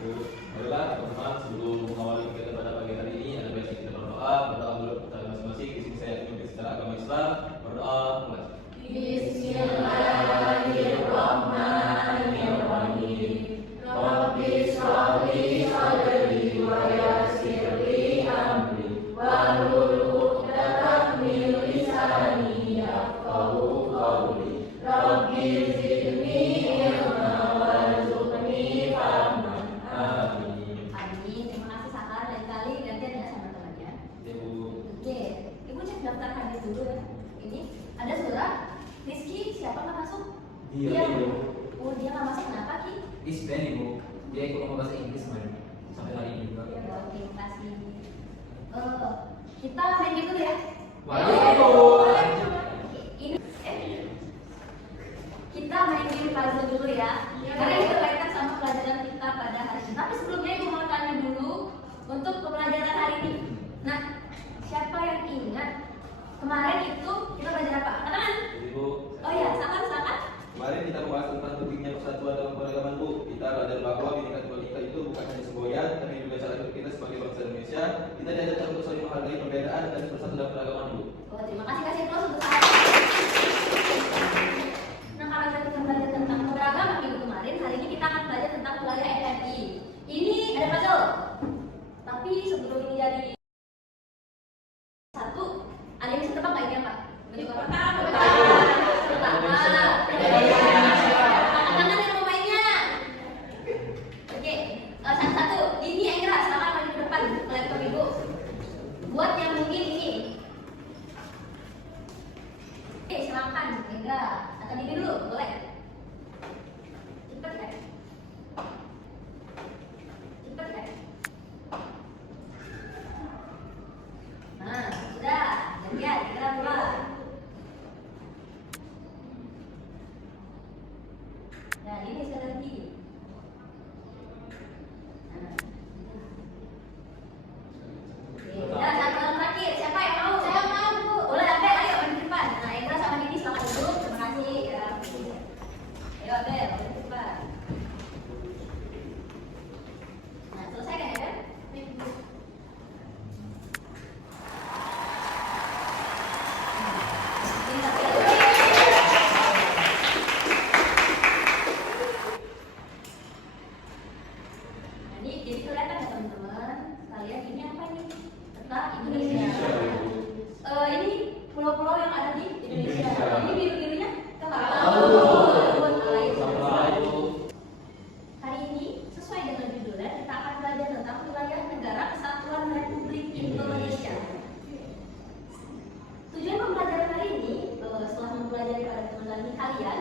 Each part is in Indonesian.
Ibu. Marilah teman-teman sebelum mengawali kegiatan pada pagi hari ini ada baiknya kita berdoa dulu kita masing-masing. Di sini saya memimpin secara agama Islam. Berdoa mulai. Bismillahirrahmanirrahim. Rabbi shrah li sadri wa yassir li amri wahlul 'uqdatam min lisani yafqahu qawli. Rabbi zidni ilma warzuqni fahman. Amin. Amin. Terima kasih Sakar. Lain kali gantian ya sama temannya. Ibu. Oke, Ibu cek daftar hadis dulu ya. Ini ada surat Rizky, siapa nggak masuk? Iya, Ibu. Oh, dia nggak masuk kenapa Ki? Isben, Ibu. Dia ikut ngomong bahasa Inggris kemarin sampai hari ini juga. Ya, oke, terima kasih. Kita main game dulu ya. Ini kita main game puzzle dulu ya. Karena ini berkaitan sama pelajaran kita pada hari ini. Tapi sebelumnya Ibu mau tanya dulu untuk pembelajaran hari ini. Nah, siapa yang ingat kemarin itu kita belajar apa? Katakan. Ibu. Oh ya, silakan. Kemarin kita membahas tentang pentingnya persatuan dalam keberagaman, Bu. Kita belajar bahwa Bhinneka Tunggal Ika itu bukan hanya semboyan, tapi juga cara hidup kita sebagai bangsa Indonesia. Kita diajarkan untuk saling menghargai perbedaan dan bersatu dalam keragaman, Bu. Oh, terima kasih kasih terus untuk saya. Nah, karena kita belajar tentang keberagaman minggu kemarin, hari ini kita akan belajar tentang wilayah NRI. Ini ada puzzle. Tapi sebelum ini jadi satu, ada yang bisa tebak nggak ini apa? Bentuk apa? Pertama. Tangan yang pemainnya. Oke, satu-satu. Ini Engra, silakan maju ke depan ke laptop Ibu. Buat yang mungkin ini. Oke, silakan Engra. Atau ini dulu, boleh. Cepet ya. Cepet ya. Nah, sudah. Gantian, Engra mulai. Dan ini sekali lagi. Nah. Oke, dan satu orang terakhir. Siapa yang mau? Saya mau, Bu. Boleh, Abel, ayo maju ke depan. Nah, Indra sama Didi silakan duduk. Terima kasih ya. Ayo, Abel, maju ke depan. Nah, selesai kan ya? Jadi kelihatan ya teman-teman, kalian ini apa nih? Tentang Indonesia. Ini pulau-pulau yang ada di Indonesia. Ini biru-birunya hari ini sesuai dengan judulnya kita akan belajar tentang wilayah negara kesatuan Republik Indonesia. Tujuan pembelajaran hari ini setelah mempelajari pada teman-teman kalian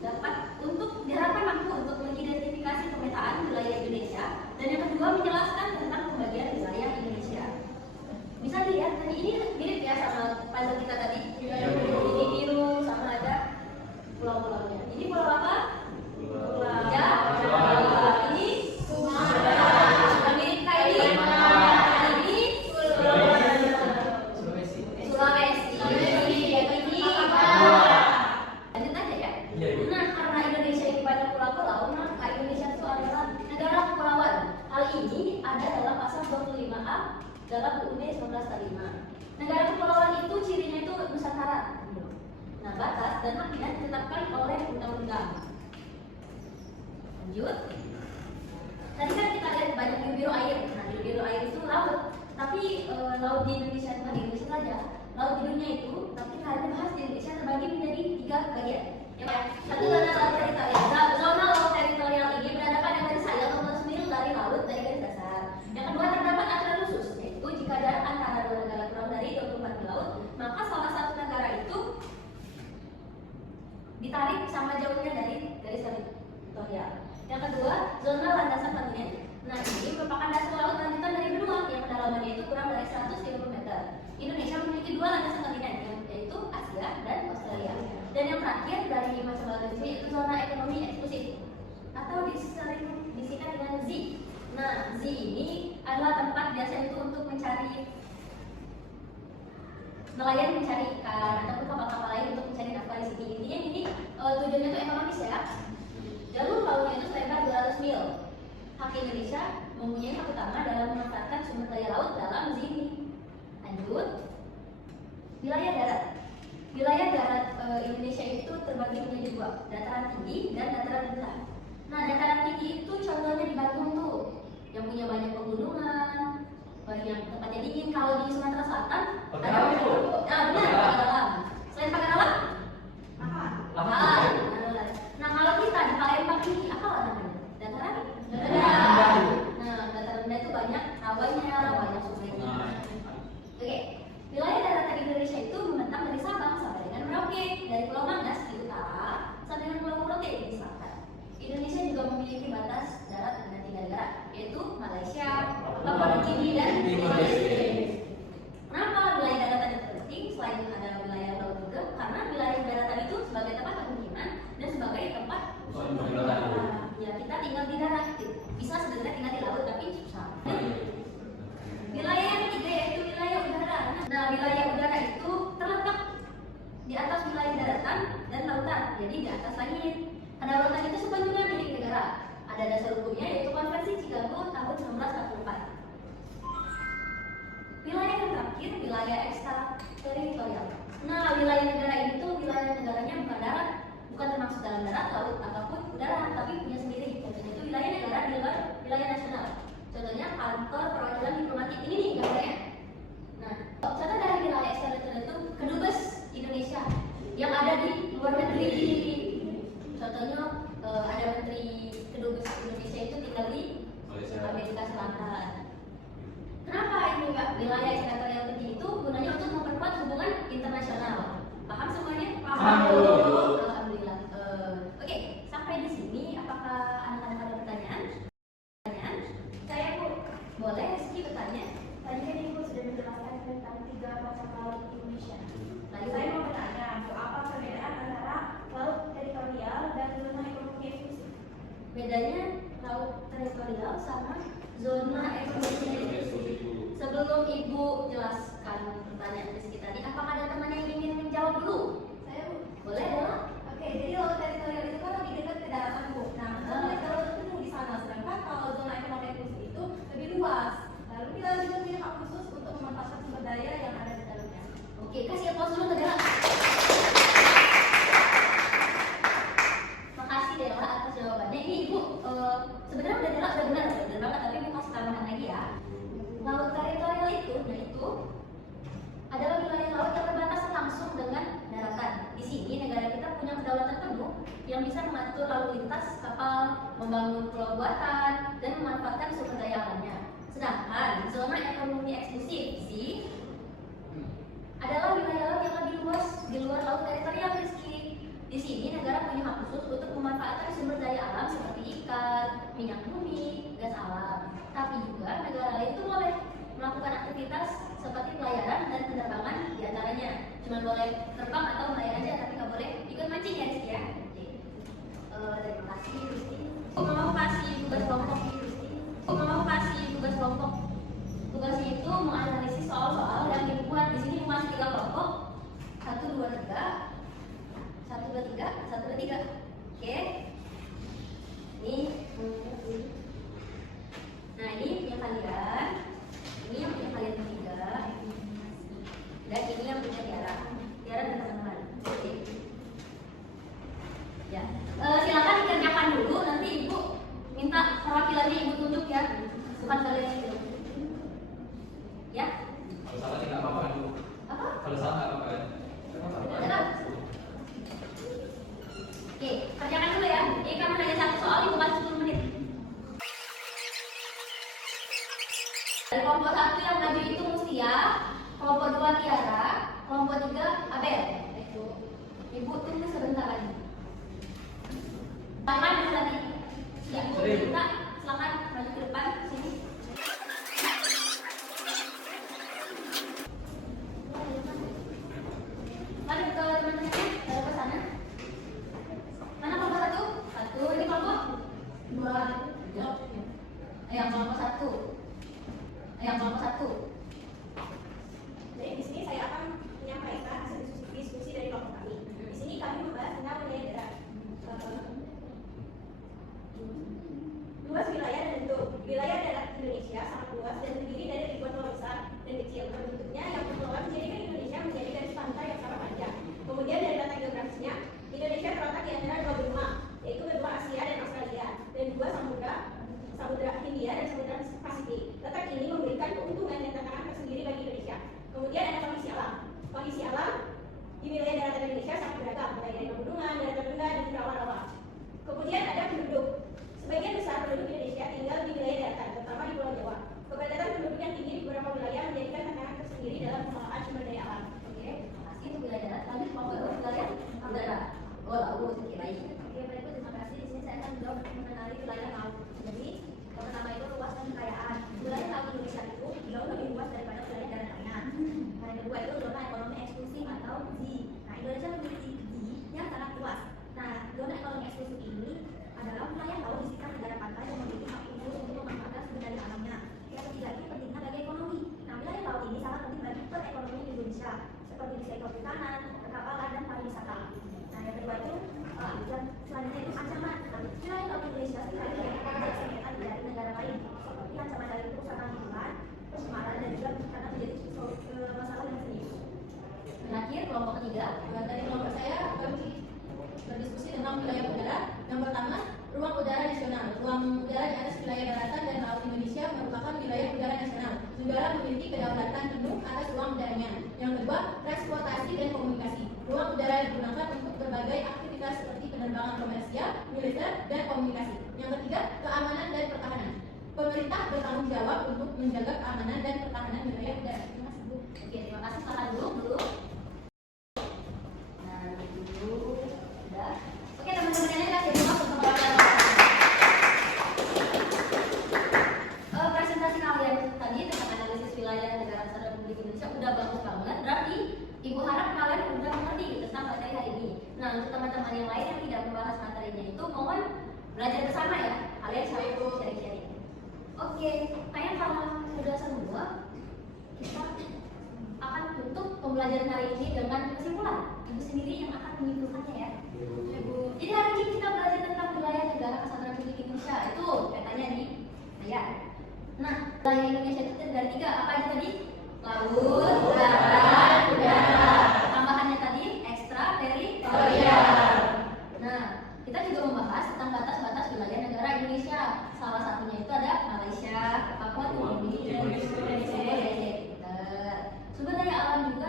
dapat untuk diharapkan mampu untuk mengidentifikasi pemetaan wilayah Indonesia dan yang kedua menjelaskan tentang pembagian wilayah Indonesia. Bisa dilihat tadi ini mirip ya sama puzzle kita tadi. Ini biru sama ada pulau-pulaunya. Ini pulau apa? Pulau Jawa. Ini Sumatera. Amerika ini. Ini Sulawesi. Ini lanjut aja ya. Nah, karena Indonesia ini banyak pulau-pulau, maka Indonesia itu adalah negara kepulauan. Hal ini ada dalam pasal 25A dalam UUD 1945. Negara kepulauan itu cirinya itu nusantara. Nah, batas dan haknya ditetapkan oleh undang-undang. Lanjut. Tadi kan kita lihat banyak biru-biru air. Nah, biru-biru air itu laut. Tapi laut di Indonesia bukan di Indonesia saja. Laut di dunia itu, tapi kita ada bahas di Indonesia terbagi menjadi 3 bagian. Satu zona laut teritorial. Zona laut teritorial ini berhadapan dengan garis sayap 15 mil dari laut dari garis dasar. Yang kedua terdapat aturan khusus, yaitu jika jarak antara dua negara kurang dari 24 mil laut, maka salah satu negara itu ditarik sama jauhnya dari garis teritorial. Yang kedua, zona landasan kontinen. Nah, ini merupakan dasar laut lanjutan dari benua yang kedalamannya itu kurang dari 150 meter. Indonesia memiliki 2 landasan kontinen, yaitu Asia dan Australia. Dan yang terakhir dari macam laut ini itu zona ekonomi eksklusif atau disering disingkat dengan Z. Nah, Z ini adalah tempat biasanya itu untuk mencari nelayan mencari ikan ataupun kapal-kapal lain untuk mencari nafkah di sini. Intinya ini tujuannya itu ekonomis ya. Jalur lautnya itu selebar 200 mil. Hak Indonesia mempunyai hak utama dalam memanfaatkan sumber daya laut dalam sini. Lanjut. Wilayah darat. Wilayah darat Indonesia itu terbagi menjadi dua, dataran tinggi dan dataran rendah. Nah, dataran tinggi itu contohnya di Bandung tuh, yang punya banyak pegunungan, yang tempatnya dingin. Kalau di Sumatera Selatan ada itu. Nah, benar, Pagaralam. Selain Pagaralam, Lahan. nah kalau kita di Palembang ini apa lah namanya? Dataran Rendah. Nah, dataran rendah itu banyak rawanya, banyak sungainya. Nah. Oke, wilayah daratan Indonesia itu membentang dari Sabang sampai dengan Merauke, dari Pulau Mangas di utara sampai dengan Pulau Rote di selatan. Indonesia juga memiliki batas darat dengan 3 negara, yaitu Malaysia, Papua Nugini, dan Timor-Leste. Kenapa wilayah daratan itu penting selain ada wilayah laut juga? Karena wilayah daratan itu sebagai tempat pemukiman dan sebagai tempat ya kita tinggal di darat. Bisa sebenarnya tinggal di laut tapi susah. Wilayah yang ketiga yaitu wilayah udara. Nah, wilayah udara itu terletak di atas wilayah daratan dan lautan, jadi di atas langit. Kedaulatan itu sepenuhnya milik negara. Ada dasar hukumnya yaitu Konvensi Chicago tahun 1944. Wilayah yang terakhir, wilayah ekstrateritorial. Nah, wilayah negara itu wilayah negaranya bukan darat, bukan termasuk dalam darat, laut ataupun udara, tapi punya sendiri. Contohnya itu wilayah negara di luar wilayah nasional. Contohnya kantor perwakilan diplomatik ini nih gambarnya. Nah, contoh dari wilayah ekstrateritorial itu kedubes Indonesia yang ada di luar negeri. Contohnya ada menteri kedubes Indonesia itu tinggal di Amerika Selatan. Kenapa ini wilayah ekstrateritorial penting itu? Gunanya untuk memperkuat hubungan internasional. Paham semuanya? Paham. Alhamdulillah. Oke, sampai di sini apakah anak-anak ada pertanyaan? Saya Bu, boleh Rizky bertanya? Tadi kan Ibu sudah menjelaskan tentang 3 pasar laut Indonesia. Lalu Saya mau bertanya, Bu, apa perbedaan antara laut teritorial dan zona ekonomi eksklusif? bedanya laut teritorial sama zona ekonomi eksklusif. Sebelum Ibu jelaskan pertanyaan Rizky tadi, apakah ada teman yang ingin menjawab dulu? Saya Bu. Boleh dong? Oke, jadi laut teritorial itu kan lebih dekat ke daratan Bu. Nah, zona teritorial itu penuh di sana, sedangkan kalau zona ekonomi eksklusif itu lebih luas. Lalu kita juga punya hak khusus untuk memanfaatkan sumber daya yang ada di dalamnya. Oke, kasih aplaus dulu negara. Makasih Dela atas jawabannya. Ini Ibu, sebenarnya udah Dela udah benar banget, tapi Ibu kasih tambahan lagi ya. Laut teritorial itu, adalah wilayah laut yang berbatasan langsung dengan daratan. Di sini negara kita punya kedaulatan penuh yang bisa mengatur lalu lintas kapal, membangun pulau buatan, dan memanfaatkan sumber daya alamnya. Sedangkan zona ekonomi eksklusif adalah wilayah laut yang lebih luas di luar laut teritorial Rizky. Di sini negara punya hak khusus untuk memanfaatkan sumber daya alam seperti ikan, minyak bumi, gas alam. Tapi juga negara lain itu boleh melakukan aktivitas seperti pelayaran dan penerbangan diantaranya. Cuma boleh terbang atau melayar aja, tapi nggak boleh ikut mancing ya Rizky ya. Terima kasih Rizky. Mau kasih tugas kelompok. Tugasnya itu menganalisis soal-soal yang dibuat. Di sini masih 3 kelompok. 1, 2, 3. 1, 2, 3. 1, 2, 3. Oke. Ini. Nah, ini punya kalian. Ini yang punya kalian bertiga. Dan ini yang punya Tiara. Tiara dan teman-teman. Oke. Ya. Silakan dikerjakan dulu. Nanti Ibu minta perwakilannya Ibu tunjuk ya. Bukan kalian yang tunjuk. Ya. Kalau salah tidak apa-apa kan Bu? Apa? Kalau salah nggak apa-apa kan? Jalan. Oke, kerjakan dulu ya. Ini kamu hanya 1 soal, Ibu kasih 10 menit. Dari kelompok 1 yang maju itu Musia, kelompok 2 Tiara, kelompok 3 Abel. Ibu tunggu sebentar lagi. Silakan tadi. Ya, Ibu minta silakan maju ke depan sini. Mari ke teman-teman ke sana. Mana kelompok 1? 1, ini kelompok 2. Ayo kelompok 1. Ayo kelompok 1. Jadi di sini saya akan menyampaikan hasil diskusi dari kelompok kami. Di sini kami membahas tentang perikanan, perkapalan, dan pariwisata. Nah, yang kedua itu dan selanjutnya itu ancaman. Wilayah laut Indonesia sebenarnya menjadi sengketa dari negara lain, seperti ancaman dari kerusakan lingkungan, pencemaran, dan juga karena menjadi masalah yang serius. Terakhir, kelompok ketiga. Dari kelompok saya kami berdiskusi tentang wilayah udara. Yang pertama, ruang udara nasional. Ruang udara di atas wilayah daratan dan laut Indonesia merupakan wilayah udara nasional. Negara memiliki kedaulatan penuh atas ruang udaranya. Yang kedua, transportasi dan komunikasi. Ruang udara digunakan untuk berbagai aktivitas seperti penerbangan komersial, militer, dan komunikasi. Yang ketiga, keamanan dan pertahanan. Pemerintah bertanggung jawab untuk menjaga keamanan dan pertahanan wilayah udara. Terima kasih, Bu. Oke, terima kasih. Tahan dulu. Nah, dulu. Udah. Oke, teman-teman yang lain jadi masuk ke pelajaran. Presentasi kalian tadi tentang analisis wilayah negara kesatuan Republik Indonesia udah bagus banget. Berarti Ibu harap kalian udah mengerti tentang materi hari ini. Nah, untuk teman-teman yang lain yang tidak membahas materinya itu, mohon belajar bersama ya. Kalian sharing-sharing. Oke, kayaknya kalau sudah semua, kita akan tutup pembelajaran hari ini dengan kesimpulan. Ibu sendiri yang akan menyimpulkannya ya. Jadi hari ini kita belajar tentang wilayah negara kesatuan Republik Indonesia. Itu petanya nih. Ya. Nah, wilayah Indonesia itu terdiri dari 3. Apa aja tadi? Laut, darat, udara. Tambahannya tadi ekstra teritorial. Nah, kita juga membahas tentang batas-batas wilayah negara Indonesia. Salah satunya itu ada Malaysia, Papua Nugini, dan Indonesia. Sumber daya alam juga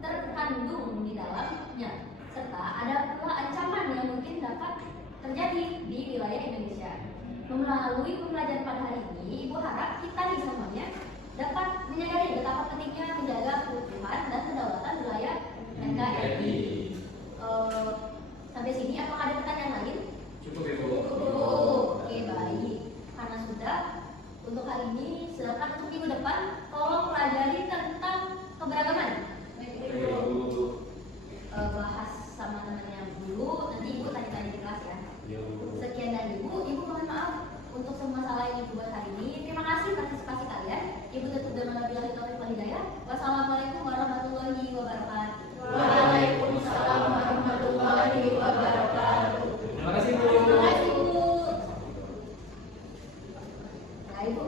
terkandung di dalamnya, serta ada pula ancaman yang mungkin dapat terjadi di wilayah Indonesia. Melalui pembelajaran pada hari ini, Ibu harap kita di semuanya dapat menyadari betapa pentingnya menjaga keutuhan dan kedaulatan wilayah NKRI. Sampai sini, apakah ada pertanyaan lain? Cukup ya, Bu. Oke, baik. Karena sudah, untuk hari ini silakan untuk minggu depan tolong pelajari tentang keberagaman. Bahas sama temannya dulu, nanti Ibu tanya-tanya di kelas ya. Sekian dari Ibu mohon maaf untuk semua salah yang Ibu buat hari ini. Terima kasih partisipasi kalian. Ibu tutup dengan wabillahi taufiq wal hidayah. Wassalamualaikum warahmatullahi wabarakatuh. Waalaikumsalam warahmatullahi wabarakatuh. Terima kasih, Bu. Terima kasih, Bu. Nah, Ibu.